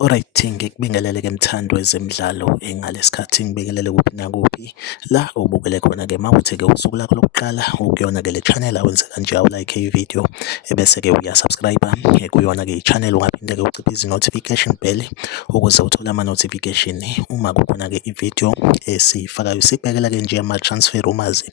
Alright, ngikubingelele-ke mthando wezemidlalo ngalesikhathi ngibingelele kuphi nakuphi la ubukele khona-ke mawukuthi-ke usuku lakho lokuqala ukuyona-ke le channel awenze kanje awulike i-video ebese-ke uyasubscribe kuyona-ke i-channel ungaphinde-ke uciphe izi-notification bell ukuze uthole ama-notification uma kukhona-ke i-video esiyifakayo. Sibhekela-ke nje ama-transfer rumours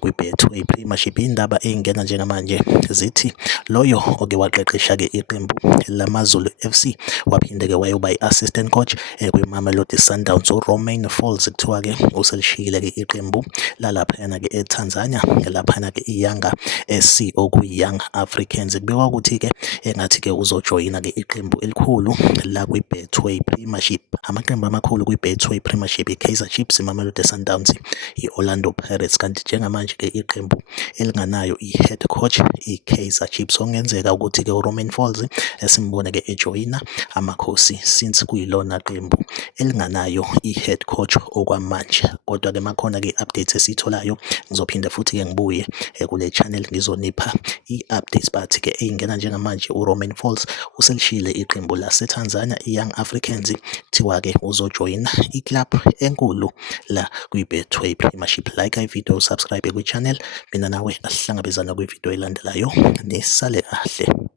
kwi-Betway Premiership. Indaba ey'ngena njengamanje zithi loyo oke waqeqesha-ke iqembu lamaZulu FC waphinde-ke wayoba i-assistant coach kwiMamelodi Sundowns uRomain Folz kuthiwa-ke uselishiyile-ke iqembu lalaphayana-ke eTanzania laphayana-ke iYanga SC okuyi-Young Africans. Kubikwa ukuthi-ke engathi-ke uzojoyina-ke iqembu elikhulu la kwi-Betway Premiership. Amaqembu amakhulu kwi-Betway Premiership i-Kaizer Chiefs, iMamelodi Sundowns, i-Orlando Pirates, kanti njengamanje-ke iqembu elinganayo i-head coach i-Kaizer Chiefs. Okungenzeka ukuthi-ke uRomain Folz esimbone-ke ejoyina amakhosi since kuyilona qembu elinganayo i-head coach okwamanje. Kodwa-ke makhona-ke i-updates esiyitholayo ngizophinda futhi-ke ngibuye kule channel ngizonipha i-updates, but-ke ey'ngena njengamanje uRomain Folz uselishiyile iqembu laseTanzania i-Young Africans, kuthiwa-ke uzojoyina i-club enkulu la kwi-Betway Premiership. Like i-video, subscribe kwi-channel, mina nawe asihlangabezana kwi-video elandelayo, nisale kahle.